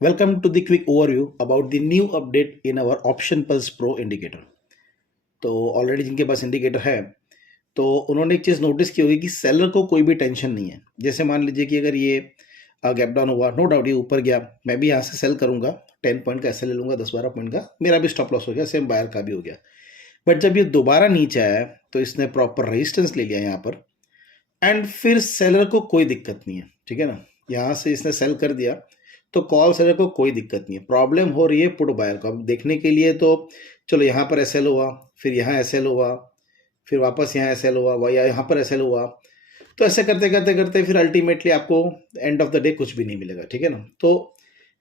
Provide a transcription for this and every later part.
Welcome to the quick overview about the new update in our Option Pulse Pro indicator. तो already जिनके पास indicator है तो उन्होंने एक चीज़ नोटिस की होगी कि सेलर को कोई भी टेंशन नहीं है। जैसे मान लीजिए कि अगर ये गैप डाउन हुआ, नो डाउट ये ऊपर गया, मैं भी यहाँ से सेल करूँगा, 10 पॉइंट का ऐसे ले लूँगा, 10-12 पॉइंट का मेरा भी स्टॉप लॉस हो गया, सेम बायर का भी हो गया। बट जब ये दोबारा नीचे आया तो इसने प्रॉपर रेजिस्टेंस ले लिया यहाँ पर एंड फिर सेलर को कोई दिक्कत नहीं है, ठीक है ना। यहाँ से इसने सेल कर दिया तो कॉल सेलर को कोई दिक्कत नहीं है। प्रॉब्लम हो रही है पुट बायर को। अब देखने के लिए तो चलो यहाँ पर एसएल हुआ, फिर यहाँ एसएल हुआ, फिर वापस यहाँ एसएल हुआ या यहाँ पर एसएल हुआ, तो ऐसे करते करते करते फिर अल्टीमेटली आपको एंड ऑफ द डे कुछ भी नहीं मिलेगा, ठीक है ना। तो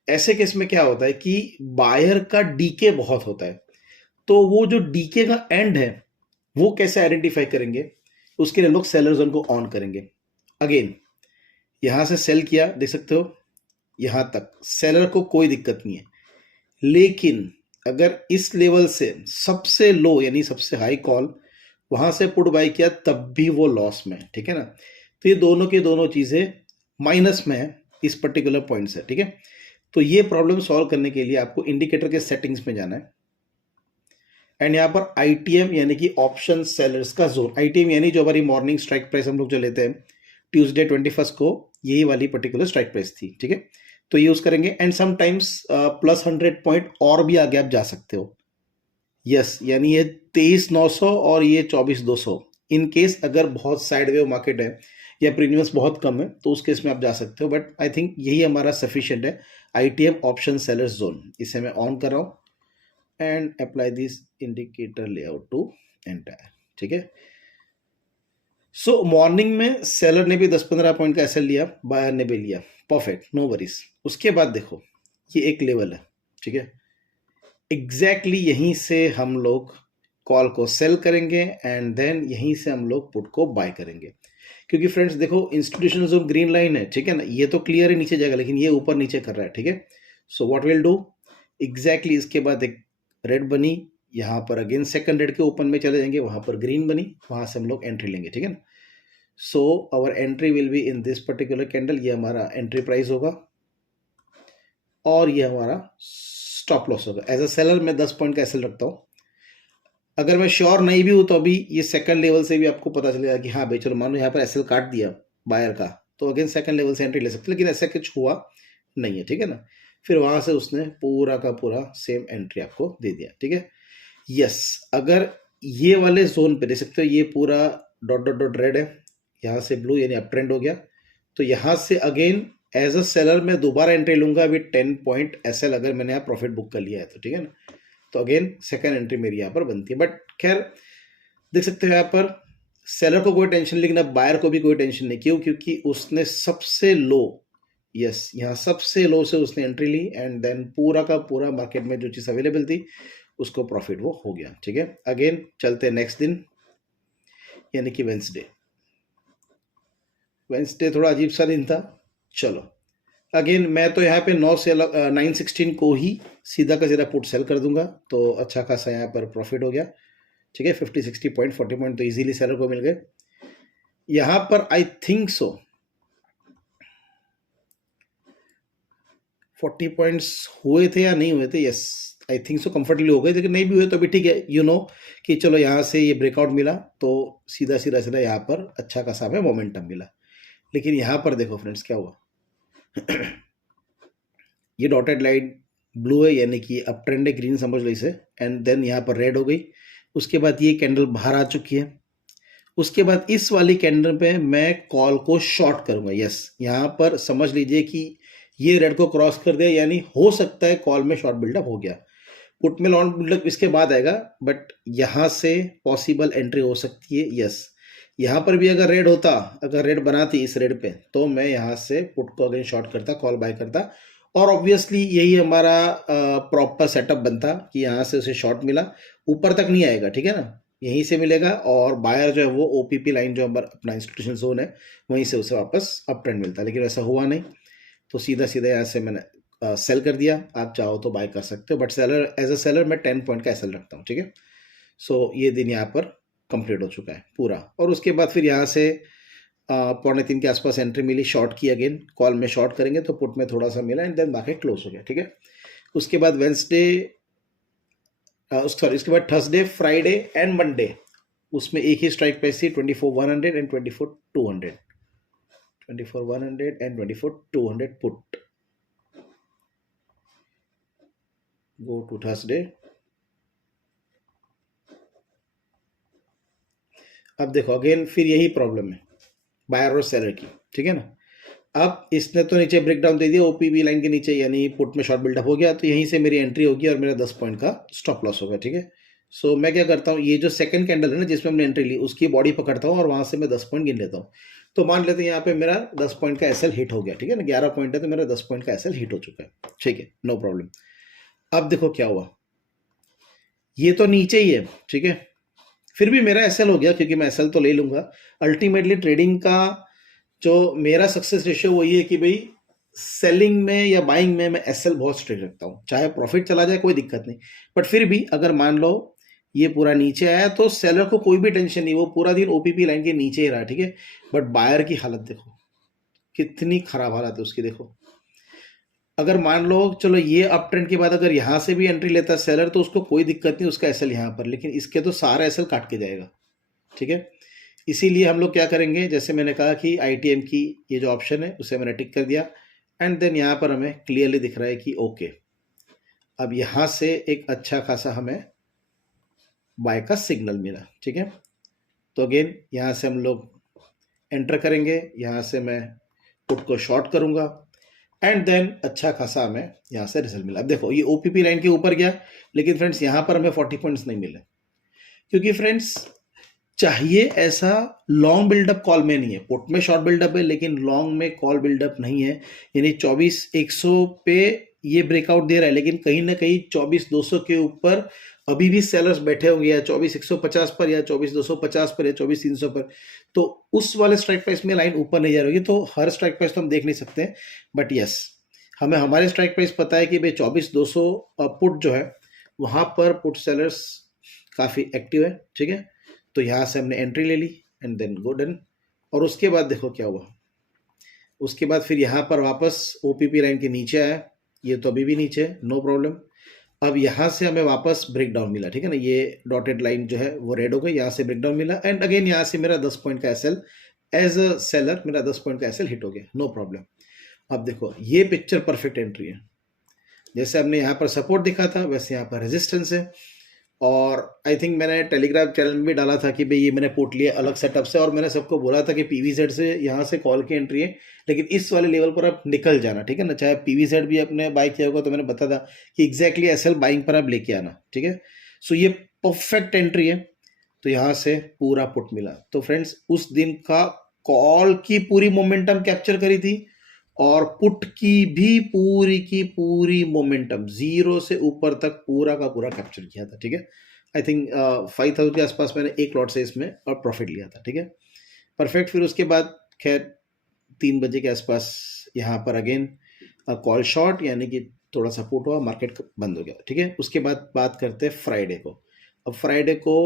ऐसे केस में क्या होता है कि बायर का डीके बहुत होता है, तो वो जो डीके का एंड है वो कैसे आइडेंटिफाई करेंगे, उसके लिए लोग सेलर जोन को ऑन करेंगे। अगेन यहां से सेल किया, देख सकते हो यहां तक सेलर को कोई दिक्कत नहीं है, लेकिन अगर इस लेवल से सबसे लो यानी सबसे हाई कॉल वहां से पुट बाई किया तब भी वो लॉस में, ठीक है ना। तो ये दोनों की दोनों चीजें माइनस में है इस पर्टिकुलर पॉइंट से, ठीक है। तो ये प्रॉब्लम सॉल्व करने के लिए आपको इंडिकेटर के सेटिंग्स में जाना है एंड यहाँ पर आईटीएम यानी कि ऑप्शन सेलर्स का जोन, आईटीएम यानी जो हमारी मॉर्निंग स्ट्राइक प्राइस हम लोग जो लेते हैं ट्यूसडे 21 को, यही वाली पर्टिकुलर स्ट्राइक प्राइस थी, ठीक है। तो यूज करेंगे एंड समटाइम्स प्लस 100 पॉइंट और भी आगे आप जा सकते हो। यस, यानी ये 23,900 और ये 24,200। इन केस अगर बहुत साइड वेव मार्केट है या प्रीमियम्स बहुत कम है तो उस केस में आप जा सकते हो, बट आई थिंक यही हमारा सफिशिएंट है। आईटीएम ऑप्शन सेलर्स जोन, इसे मैं ऑन कर रहा हूँ and apply this indicator layout to entire, ठीक है। सो मॉर्निंग में सेलर ने भी 10-15 पॉइंट का एसएल लिया, बायर ने भी लिया, परफेक्ट, नो वरीज। उसके बाद देखो ये एक लेवल है, ठीक है। एग्जैक्टली यहीं से हम लोग कॉल को सेल करेंगे एंड देन यहीं से हम लोग पुट को बाय करेंगे। क्योंकि फ्रेंड्स देखो इंस्टीट्यूशनल जोन ग्रीन लाइन है, ठीक है ना, ये तो क्लियर है नीचे जाएगा, लेकिन ये ऊपर नीचे कर रहा है, ठीक है। So what will do exactly, इसके बाद एक रेड बनी, यहाँ पर अगेन सेकंड रेड के ओपन में चले जाएंगे, वहां पर ग्रीन बनी, वहां से हम लोग एंट्री लेंगे, ठीक है ना। So our entry will be in this particular candle, ये हमारा एंट्री प्राइस होगा और ये हमारा स्टॉप लॉस होगा। एज अ सेलर मैं 10 पॉइंट का एसएल रखता हूँ। अगर मैं श्योर नहीं भी हूँ तो अभी ये सेकंड लेवल से भी आपको पता चलेगा कि हाँ भाई चलो मानो यहाँ पर एसएल काट दिया बायर का, तो अगेन सेकंड लेवल से एंट्री ले सकते, लेकिन ऐसा कुछ हुआ नहीं है, ठीक है ना। फिर वहां से उसने पूरा का पूरा सेम एंट्री आपको दे दिया, ठीक है। यस, अगर ये वाले जोन पे देख सकते हो ये पूरा डॉट डॉट डॉट रेड है, यहाँ से ब्लू यानी अप ट्रेंड हो गया, तो यहाँ से अगेन एज अ सेलर मैं दोबारा एंट्री लूंगा विद 10 पॉइंट एसएल, अगर मैंने यहाँ प्रॉफिट बुक कर लिया है तो, ठीक है ना। तो अगेन सेकंड एंट्री मेरी यहाँ पर बनती है। बट खैर देख सकते हो यहाँ पर सेलर को कोई टेंशन, लेकिन अब बायर को भी कोई टेंशन नहीं। क्यों? क्योंकि उसने सबसे लो, यस यहाँ सबसे लो से उसने एंट्री ली एंड देन पूरा का पूरा मार्केट में जो चीज़ अवेलेबल थी उसको प्रॉफिट वो हो गया, ठीक है। अगेन चलते नेक्स्ट दिन यानी कि वेंसडे। वेंसडे थोड़ा अजीब सा दिन था। चलो अगेन मैं तो यहाँ पे 916 को ही सीधा का सीधा पुट सेल कर दूंगा, तो अच्छा खासा यहाँ पर प्रॉफिट हो गया, ठीक है। 50, 60 पॉइंट, 40 पॉइंट तो इजीली सेलर को मिल गए। यहाँ पर आई थिंक सो 40 पॉइंट्स हुए थे या नहीं हुए थे, yes I think so comfortably हो गए, लेकिन नहीं भी हुए तो भी ठीक है, यू नो कि चलो यहाँ से ये ब्रेकआउट मिला तो सीधा सीधा सीधा यहाँ पर अच्छा खासा हमें मोमेंटम मिला। लेकिन यहाँ पर देखो फ्रेंड्स क्या हुआ ये डॉटेड लाइन ब्लू है यानी कि अप ट्रेंड है, ग्रीन समझ लो इसे, एंड देन यहाँ पर रेड हो गई। उसके बाद ये कैंडल बाहर आ चुकी है। उसके बाद इस वाली कैंडल पे मैं कॉल को शॉर्ट करूंगा। यस, यहाँ पर समझ लीजिए कि ये रेड को क्रॉस कर दिया, यानी हो सकता है कॉल में शॉर्ट बिल्डअप हो गया। पुट में लॉन्ग बिल्डअप इसके बाद आएगा, बट यहाँ से पॉसिबल एंट्री हो सकती है। यस, यहाँ पर भी अगर रेड होता, अगर रेड बनाती इस रेड पे, तो मैं यहाँ से पुट को अगेन शॉर्ट करता, कॉल बाय करता, और ऑब्वियसली यही हमारा प्रॉपर सेटअप बनता कि यहाँ से उसे शॉर्ट मिला, ऊपर तक नहीं आएगा, ठीक है ना, यहीं से मिलेगा, और बायर जो है वो ओपीपी लाइन जो हमारा अपना इंस्टीट्यूशन जोन है वहीं से उसे वापस अप ट्रेंड मिलता, लेकिन ऐसा हुआ नहीं, तो सीधा सीधा यहाँ से मैंने सेल कर दिया। आप चाहो तो बाय कर सकते हो, but seller as a seller मैं 10 पॉइंट का एसएल रखता हूँ, ठीक है। सो ये दिन यहाँ पर कंप्लीट हो चुका है पूरा, और उसके बाद फिर यहाँ से 3:15 के आसपास एंट्री मिली, शॉर्ट की, अगेन कॉल में शॉर्ट करेंगे तो पुट में थोड़ा सा मिला एंड देन मार्केट क्लोज हो गया, ठीक है। उसके बाद वेंसडे, सॉरी उसके बाद थर्सडे, फ्राइडे एंड मंडे, उसमें एक ही स्ट्राइक प्राइस थी 24,100 and 24,200, 24,100 and 24,200 put. Go to Thursday. अब देखो अगेन फिर यही प्रॉब्लम है बायर और सेलर की, ठीक है ना। अब इसने तो नीचे ब्रेक डाउन दे दिया ओपीबी लाइन के नीचे, यानी पुट में शॉर्ट बिल्डअप हो गया, तो यहीं से मेरी एंट्री होगी और मेरा 10 पॉइंट का स्टॉप लॉस होगा, ठीक है। सो मैं क्या करता हूँ, ये जो सेकंड कैंडल है ना जिसमें हमने एंट्री ली, उसकी बॉडी पकड़ता हूँ और वहां से मैं 10 पॉइंट गिन लेता हूँ। तो मान लेते हैं यहाँ पे मेरा 10 पॉइंट का एसएल हिट हो गया, ठीक है ना, 11 पॉइंट है तो मेरा 10 पॉइंट का एसएल हिट हो चुका है, ठीक है, नो प्रॉब्लम। अब देखो क्या हुआ, ये तो नीचे ही है, ठीक है, फिर भी मेरा एसएल हो गया क्योंकि मैं एसएल तो ले लूंगा। अल्टीमेटली ट्रेडिंग का जो मेरा सक्सेस रेशियो वो ये है कि भाई सेलिंग में या बाइंग में मैं एसएल बहुत स्ट्रिक्ट रखता हूँ, चाहे प्रॉफिट चला जाए कोई दिक्कत नहीं, बट फिर भी अगर मान लो ये पूरा नीचे आया तो सेलर को कोई भी टेंशन नहीं, वो पूरा दिन ओपीपी लाइन के नीचे ही रहा, ठीक है। बट बायर की हालत देखो कितनी खराब हालत है उसकी, देखो अगर मान लो चलो ये अप ट्रेंड के बाद अगर यहाँ से भी एंट्री लेता है सेलर तो उसको कोई दिक्कत नहीं, उसका एसएल यहाँ पर, लेकिन इसके तो सारा एसएल काट के जाएगा, ठीक है। इसीलिए हम लोग क्या करेंगे, जैसे मैंने कहा कि आईटीएम की ये जो ऑप्शन है उसे मैंने टिक कर दिया एंड देन यहाँ पर हमें क्लियरली दिख रहा है कि ओके अब यहाँ से एक अच्छा खासा हमें बाय का सिग्नल मिला, ठीक है। तो अगेन यहाँ से हम लोग एंटर करेंगे, यहाँ से मैं पुट को शॉर्ट करूँगा एंड देन अच्छा खासा हमें यहाँ से रिजल्ट मिला। अब देखो ये ओपीपी लाइन के ऊपर गया, लेकिन फ्रेंड्स यहाँ पर हमें 40 पॉइंट्स नहीं मिले, क्योंकि फ्रेंड्स चाहिए ऐसा लॉन्ग बिल्डअप कॉल में नहीं है, पुट में शॉर्ट बिल्डअप है लेकिन लॉन्ग में कॉल बिल्डअप नहीं है। यानी 24,100 पे ये ब्रेकआउट दे रहा है, लेकिन कहीं ना कहीं 24,200 के ऊपर अभी भी सेलर्स बैठे होंगे, या 24,150 पर, या 24,250 पर, या 24,300 पर, तो उस वाले स्ट्राइक प्राइस में लाइन ऊपर नहीं जा रही होगी। तो हर स्ट्राइक प्राइस तो हम देख नहीं सकते, बट यस हमें हमारे स्ट्राइक प्राइस पता है कि भाई 24,200 पुट जो है वहां पर पुट सेलर्स काफ़ी एक्टिव है, ठीक है। तो यहाँ से हमने एंट्री ले ली एंड देन गो डन। और उसके बाद देखो क्या हुआ, उसके बाद फिर यहाँ पर वापस ओपीपी लाइन के नीचे आया, ये तो अभी भी नीचे है, नो प्रॉब्लम। अब यहाँ से हमें वापस ब्रेक डाउन मिला, ठीक है ना, ये डॉटेड लाइन जो है वो रेड हो गई, यहाँ से ब्रेक डाउन मिला एंड अगेन यहाँ से मेरा 10 पॉइंट का एसएल, एज अ सेलर मेरा 10 पॉइंट का एसएल हिट हो गया, नो प्रॉब्लम। अब देखो ये पिक्चर परफेक्ट एंट्री है, जैसे हमने यहाँ पर सपोर्ट दिखा था वैसे यहाँ पर रेजिस्टेंस है। और आई थिंक मैंने टेलीग्राम चैनल में भी डाला था कि भाई ये मैंने पुट लिया अलग सेटअप से, और मैंने सबको बोला था कि पीवीजेड से यहाँ से कॉल की एंट्री है, लेकिन इस वाले लेवल पर आप निकल जाना, ठीक है ना, चाहे पीवीजेड भी आपने बाई किया होगा तो मैंने बता था कि एग्जैक्टली एसएल बाइंग पर आप लेके आना, ठीक है। सो ये परफेक्ट एंट्री है, तो यहाँ से पूरा पुट मिला। तो फ्रेंड्स उस दिन का कॉल की पूरी मोमेंटम कैप्चर करी थी और पुट की पूरी मोमेंटम जीरो से ऊपर तक पूरा का पूरा कैप्चर किया था, ठीक है। आई थिंक 5,000 के आसपास मैंने एक लॉट से इसमें और प्रॉफिट लिया था, ठीक है, परफेक्ट। फिर उसके बाद खैर 3 बजे के आसपास यहाँ पर अगेन कॉल शॉर्ट, यानी कि थोड़ा सा पुट हुआ, मार्केट बंद हो गया, ठीक है। उसके बाद बात करते हैं फ्राइडे को। अब फ्राइडे को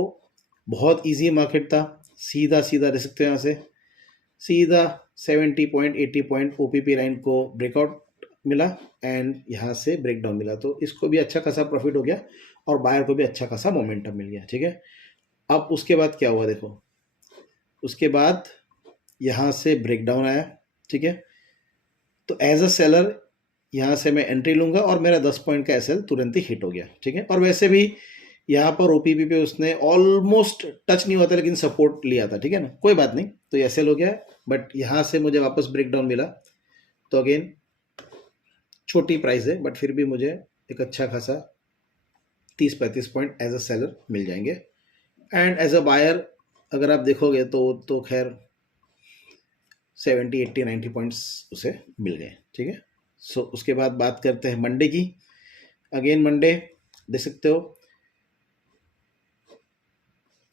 बहुत ईजी मार्केट था, सीधा सीधा रह सकते हैं, यहाँ से सीधा 70 पॉइंट 80 पॉइंट ओपीपी लाइन को ब्रेकआउट मिला एंड यहाँ से ब्रेक डाउन मिला, तो इसको भी अच्छा खासा प्रॉफिट हो गया और बायर को भी अच्छा खासा मोमेंटम मिल गया, ठीक है। अब उसके बाद क्या हुआ देखो, उसके बाद यहाँ से ब्रेक डाउन आया, ठीक है। तो एज अ सेलर यहाँ से मैं एंट्री लूँगा और मेरा 10 पॉइंट का एसएल तुरंत ही हिट हो गया, ठीक है। और वैसे भी यहाँ पर ओपीपी पे उसने ऑलमोस्ट टच नहीं हुआ था लेकिन सपोर्ट लिया था, ठीक है ना, कोई बात नहीं, तो एसएल हो गया। बट यहाँ से मुझे वापस ब्रेक डाउन मिला, तो अगेन छोटी प्राइस है बट फिर भी मुझे एक अच्छा खासा 30-35 पॉइंट एज अ सेलर मिल जाएंगे एंड एज अ बायर अगर आप देखोगे तो खैर 70 80 90 पॉइंट्स उसे मिल गए, ठीक है। सो उसके बाद बात करते हैं मंडे की। अगेन मंडे देख सकते हो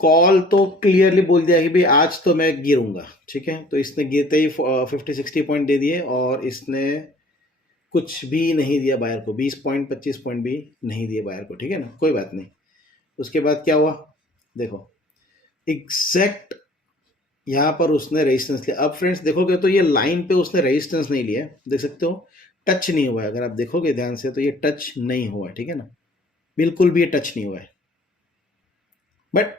कॉल तो क्लियरली बोल दिया कि भाई आज तो मैं गिरूंगा, ठीक है। तो इसने गिरते ही 50-60 पॉइंट दे दिए और इसने कुछ भी नहीं दिया बायर को, 20 पॉइंट 25 पॉइंट भी नहीं दिए बायर को, ठीक है ना, कोई बात नहीं। उसके बाद क्या हुआ देखो, एग्जैक्ट यहाँ पर उसने रेजिस्टेंस लिया। अब फ्रेंड्स देखोगे तो ये लाइन पे उसने रेजिस्टेंस नहीं लिया है, देख सकते हो टच नहीं हुआ है। अगर आप देखोगे ध्यान से तो ये टच नहीं हुआ है, ठीक है ना, बिल्कुल भी ये टच नहीं हुआ है। बट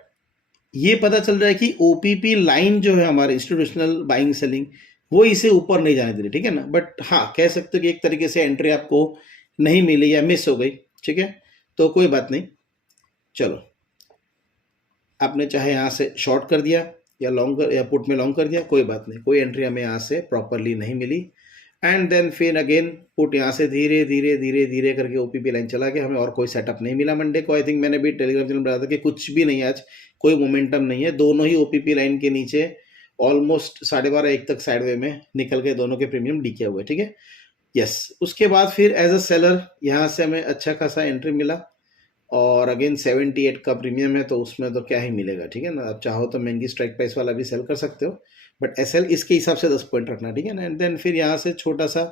ये पता चल रहा है कि ओपीपी लाइन जो है हमारे इंस्टीट्यूशनल बाइंग सेलिंग, वो इसे ऊपर नहीं जाने दे रही, ठीक है ना। बट हाँ, कह सकते हो कि एक तरीके से एंट्री आपको नहीं मिली या मिस हो गई, ठीक है, तो कोई बात नहीं। चलो, आपने चाहे यहाँ से शॉर्ट कर दिया या लॉन्ग कर या पुट में लॉन्ग कर दिया, कोई बात नहीं, कोई एंट्री हमें यहाँ से प्रॉपरली नहीं मिली। एंड देन फिर अगेन पुट यहाँ से धीरे धीरे धीरे धीरे करके ओपीपी लाइन चला गया, हमें और कोई सेटअप नहीं मिला मंडे को। आई थिंक मैंने भी टेलीग्राम चैनल में बताया था कि कुछ भी नहीं है आज, कोई मोमेंटम नहीं है, दोनों ही ओपीपी लाइन के नीचे ऑलमोस्ट 12:30-1 तक साइड वे में निकल के दोनों के प्रीमियम डी किया हुआ है, ठीक है। यस, उसके बाद फिर एज अ सेलर यहाँ से हमें अच्छा खासा एंट्री मिला और अगेन 78 का प्रीमियम है, तो उसमें तो क्या ही मिलेगा, ठीक है ना। आप चाहो तो महंगी स्ट्राइक प्राइस वाला भी सेल कर सकते हो, बट एसएल इसके हिसाब से 10 पॉइंट रखना, ठीक है ना। एंड देन फिर यहाँ से छोटा सा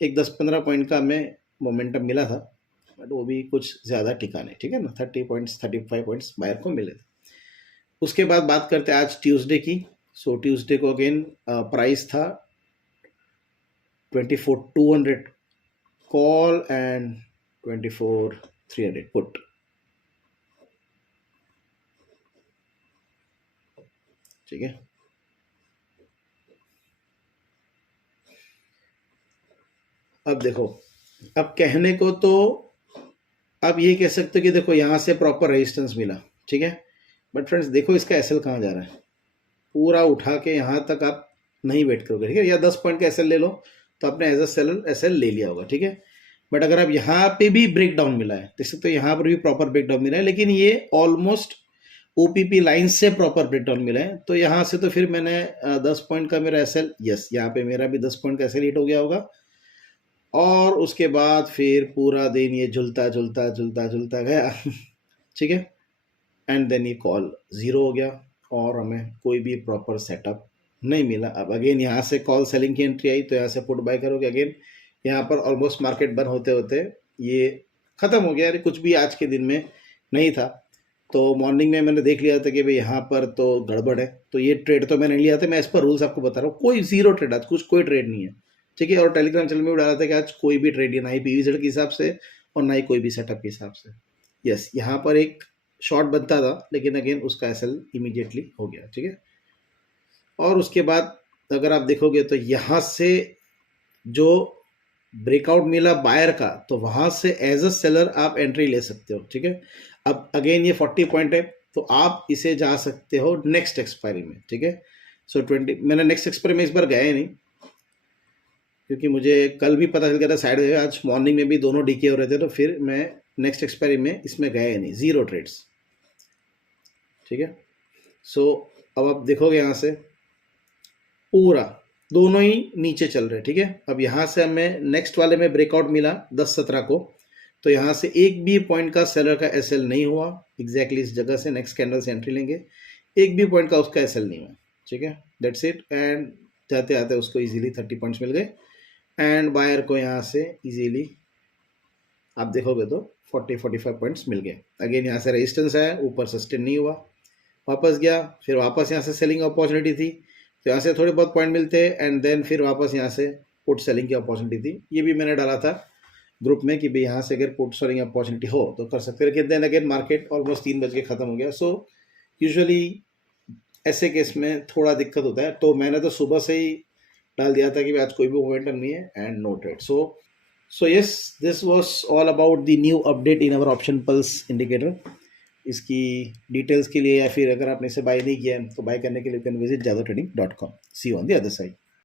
एक 10-15 पॉइंट का हमें मोमेंटम मिला था, बट वो भी कुछ ज़्यादा टिका नहीं, ठीक है ना। 30 पॉइंट्स 35 पॉइंट्स बायर को मिले थे। उसके बाद बात करते हैं आज ट्यूसडे की। सो ट्यूसडे को अगेन प्राइस था 24,200 कॉल एंड 24,300 पुट, ठीक है। अब देखो, अब कहने को तो अब ये कह सकते हो कि देखो यहाँ से प्रॉपर रेजिस्टेंस मिला, ठीक है, बट फ्रेंड्स देखो इसका एसएल कहाँ जा रहा है, पूरा उठा के यहाँ तक आप नहीं वेट करोगे, ठीक है। या 10 पॉइंट का एसएल ले लो तो आपने एज अ सेलर एसएल ले लिया होगा, ठीक है। बट अगर आप यहाँ पे भी ब्रेक डाउन मिला है, देख सकते हो यहाँ पर भी प्रॉपर ब्रेक डाउन मिला है, लेकिन ये ऑलमोस्ट ओपीपी लाइन से प्रॉपर ब्रेक डाउन मिला है, तो यहाँ से तो फिर मैंने 10 पॉइंट का मेरा एसएल, यस यहाँ पे मेरा भी 10 पॉइंट का एसएल हिट हो गया होगा। और उसके बाद फिर पूरा दिन ये झुलता झुलता झुलता झुलता गया ठीक है। एंड देन ये कॉल ज़ीरो हो गया और हमें कोई भी प्रॉपर सेटअप नहीं मिला। अब अगेन यहाँ से कॉल सेलिंग की एंट्री आई, तो यहाँ से पुट बाय करोगे। अगेन यहाँ पर ऑलमोस्ट मार्केट बंद होते होते ये ख़त्म हो गया, अरे कुछ भी आज के दिन में नहीं था। तो मॉर्निंग में मैंने देख लिया था कि भाई यहाँ पर तो गड़बड़ है, तो ये ट्रेड तो मैंने लिया था। मैं इस पर रूल्स आपको बता रहा हूँ, कोई ज़ीरो ट्रेड, आज कुछ कोई ट्रेड नहीं है, ठीक है। और टेलीग्राम चैनल में भी डाला था कि आज कोई भी ट्रेड ना ही पीवीजेड के हिसाब से और ना ही कोई भी सेटअप के हिसाब से। यस, यहाँ पर एक शॉर्ट बनता था, लेकिन अगेन उसका एसएल इमीडिएटली हो गया, ठीक है। और उसके बाद अगर आप देखोगे तो यहाँ से जो ब्रेकआउट मिला बायर का, तो वहाँ से एज अ सेलर आप एंट्री ले सकते हो, ठीक है। अब अगेन ये 40 पॉइंट है, तो आप इसे जा सकते हो नेक्स्ट एक्सपायरी में, ठीक है। सो 20, मैंने नेक्स्ट एक्सपायरी में इस बार गया ही नहीं, क्योंकि मुझे कल भी पता चल गया था साइड वे, आज मॉर्निंग में भी दोनों डीके हो रहे थे, तो फिर मैं नेक्स्ट एक्सपायरी में इसमें गया ही नहीं, ज़ीरो ट्रेड्स, ठीक है। सो अब आप देखोगे यहाँ से पूरा दोनों ही नीचे चल रहे हैं, ठीक है। अब यहाँ से हमें नेक्स्ट वाले में ब्रेकआउट मिला 10-17 को, तो यहाँ से एक भी पॉइंट का सेलर का एसएल नहीं हुआ, एग्जैक्टली इस जगह से नेक्स्ट कैंडल से एंट्री लेंगे, एक भी पॉइंट का उसका एसएल नहीं हुआ, ठीक है। That's it. एंड जाते आते उसको इजीली 30 पॉइंट्स मिल गए एंड बायर को यहाँ से इजीली आप देखोगे तो 40-45 पॉइंट्स मिल गए। अगेन यहाँ से रेजिस्टेंस आया, ऊपर सस्टेन नहीं हुआ, वापस गया, फिर वापस यहाँ से सेलिंग अपॉर्चुनिटी थी, तो यहाँ से थोड़े बहुत पॉइंट मिलते एंड देन फिर वापस यहाँ से पुट सेलिंग की अपॉर्चुनिटी थी। ये भी मैंने डाला था ग्रुप में कि भाई यहाँ से अगर पुट सेलिंग अपॉर्चुनिटी हो तो कर सकते हैं, लेकिन देन अगेन मार्केट ऑलमोस्ट 3 बज के ख़त्म हो गया। सो यूजुअली ऐसे केस में थोड़ा दिक्कत होता है, तो मैंने तो सुबह से ही डाल दिया था कि आज कोई भी मोमेंटम नहीं है and no trade. So yes, this was all about the new update in our option pulse indicator. इसकी डिटेल्स के लिए या फिर अगर आपने इसे बाय नहीं किया है तो बाय करने के लिए can visit jadotrading.com। See you on the other side.